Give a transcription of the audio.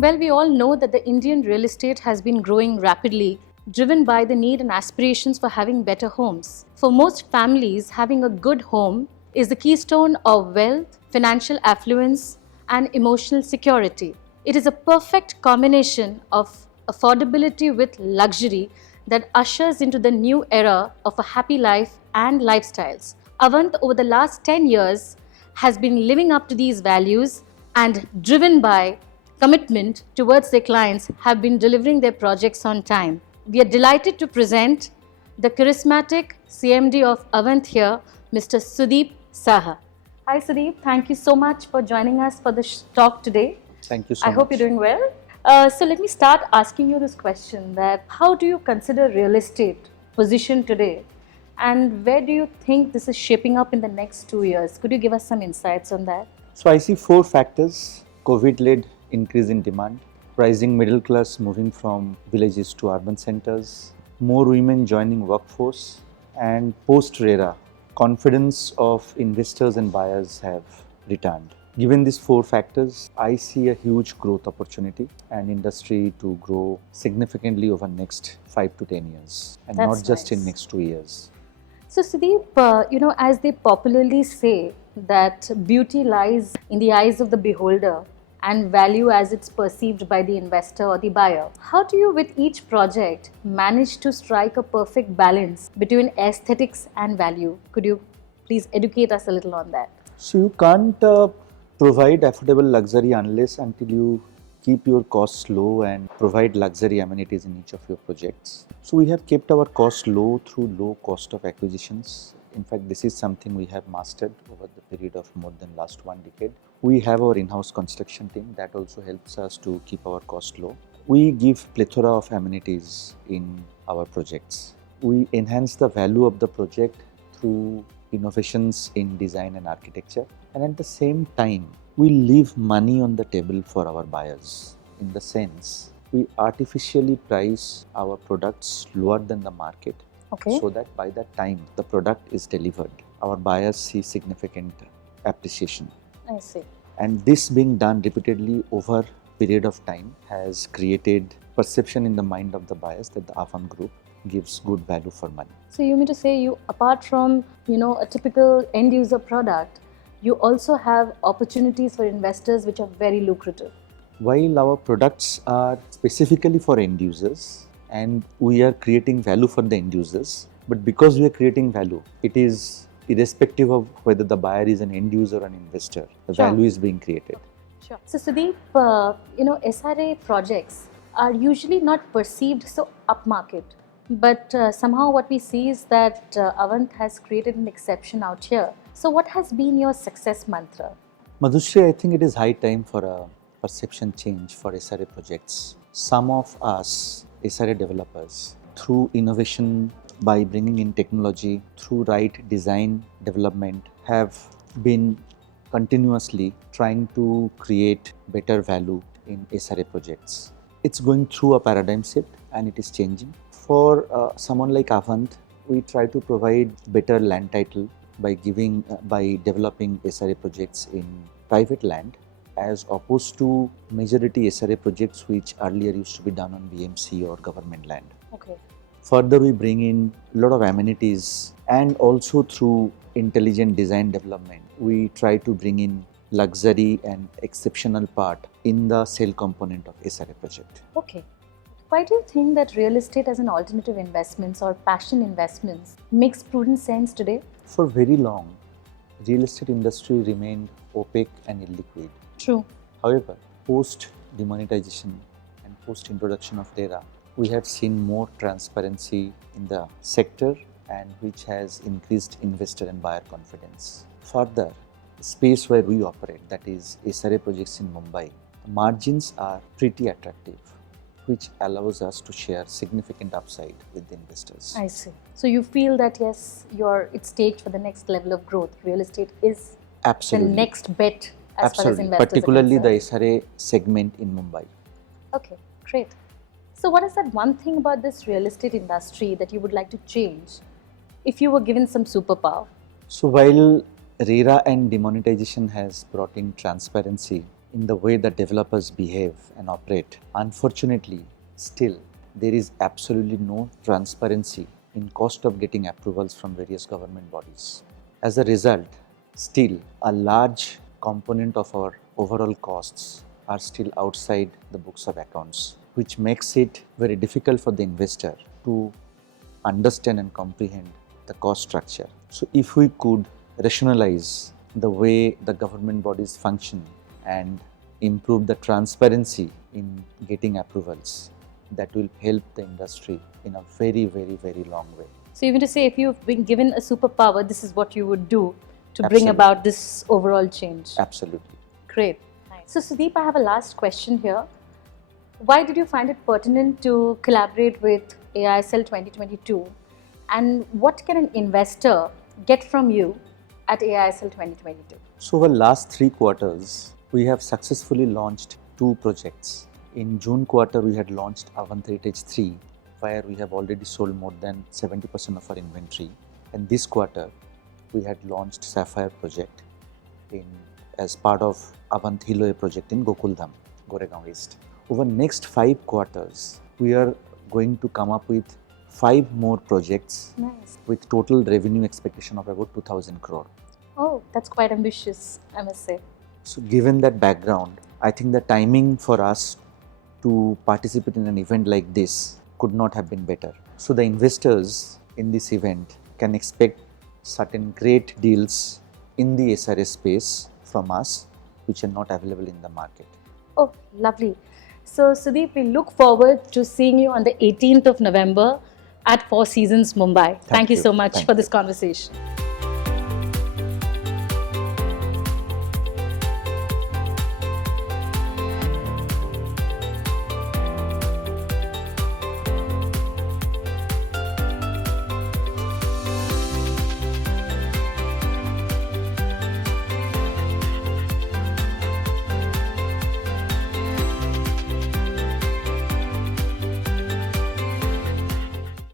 Well, we all know that the Indian real estate has been growing rapidly, driven by the need and aspirations for having better homes. For most families, having a good home is the keystone of wealth, financial affluence, and emotional security. It is a perfect combination of affordability with luxury that ushers into the new era of a happy life and lifestyles. Avant, over the last 10 years, has been living up to these values and driven by commitment towards their clients have been delivering their projects on time. We are delighted to present the charismatic CMD of Avant here, Mr. Sudeep Saha. Hi Sudeep, thank you so much for joining us for this talk today. Thank you so I much. hope you're doing well. So let me start asking you this question, that how do you consider real estate position today, and where do you think this is shaping up in the next 2 years? Could you give us some insights on that? So I see 4 factors: COVID-led increase in demand, rising middle class moving from villages to urban centers, more women joining workforce, and post-RERA, confidence of investors and buyers have returned. Given these 4 factors, I see a huge growth opportunity and industry to grow significantly over next 5 to 10 years, and That's not just in nice. next 2 years. So Sudeep, as they popularly say that beauty lies in the eyes of the beholder and value as it's perceived by the investor or the buyer. How do you, with each project, manage to strike a perfect balance between aesthetics and value? Could you please educate us a little on that? So you can't provide affordable luxury unless until you keep your costs low and provide luxury amenities in each of your projects. So we have kept our costs low through low cost of acquisitions. In fact, this is something we have mastered over the period of more than last 1 decade. We have our in-house construction team that also helps us to keep our cost low. We give plethora of amenities in our projects. We enhance the value of the project through innovations in design and architecture, and at the same time we leave money on the table for our buyers, in the sense we artificially price our products lower than the market, Okay. so that by the time the product is delivered, our buyers see significant appreciation. I see. And this being done repeatedly over period of time has created perception in the mind of the buyers that the Avant Group gives good value for money. So you mean to say, you, apart from a typical end user product, you also have opportunities for investors which are very lucrative. While our products are specifically for end users and we are creating value for the end users, but because we are creating value, it is irrespective of whether the buyer is an end user or an investor, the Sure. value is being created. Sure. So Sudeep, SRA projects are usually not perceived so upmarket, but somehow what we see is that Avant has created an exception out here. So what has been your success mantra? Madhushri, I think it is high time for a perception change for SRA projects. Some of us, SRA developers, through innovation, by bringing in technology, through right design development, have been continuously trying to create better value in SRA projects. It's going through a paradigm shift and it is changing. For someone like Avant, we try to provide better land title by developing SRA projects in private land, as opposed to majority SRA projects which earlier used to be done on BMC or government land. Okay. Further, we bring in a lot of amenities, and also through intelligent design development, we try to bring in luxury and exceptional part in the sale component of SRA project. Okay. Why do you think that real estate as an alternative investments or passion investments makes prudent sense today? For very long, real estate industry remained opaque and illiquid. True. However, post demonetization and post introduction of RERA, we have seen more transparency in the sector, and which has increased investor and buyer confidence. Further, the space where we operate, that is SRA projects in Mumbai, margins are pretty attractive, which allows us to share significant upside with the investors. I see. So you feel that yes, it's staged for the next level of growth. Real estate is Absolutely. the next bet as far as Absolutely, investors particularly are the concerned. SRA segment in Mumbai. Okay, great. So what is that one thing about this real estate industry that you would like to change if you were given some superpower? So while RERA and demonetization has brought in transparency, in the way that developers behave and operate. Unfortunately, still, there is absolutely no transparency in cost of getting approvals from various government bodies. As a result, still a large component of our overall costs are still outside the books of accounts, which makes it very difficult for the investor to understand and comprehend the cost structure. So if we could rationalize the way the government bodies function and improve the transparency in getting approvals, that will help the industry in a very, very, very long way. So even to say, if you've been given a superpower, this is what you would do to bring Absolutely. about this overall change. Absolutely. Great. So Sudeep, I have a last question here. Why did you find it pertinent to collaborate with AISL 2022? And what can an investor get from you at AISL 2022? So over last 3 quarters, we have successfully launched 2 projects. In June quarter, we had launched Avant Heritage 3, where we have already sold more than 70% of our inventory. And this quarter, we had launched Sapphire project as part of Avant Hiloe project in Gokuldham, Goregaon East. Over next 5 quarters, we are going to come up with 5 more projects. Nice. With total revenue expectation of about 2,000 crore. Oh, that's quite ambitious, I must say. So given that background, I think the timing for us to participate in an event like this could not have been better. So the investors in this event can expect certain great deals in the SRS space from us, which are not available in the market. Oh, lovely. So Sudeep, we look forward to seeing you on the 18th of November at Four Seasons, Mumbai. Thank you so much Thank for you. this conversation.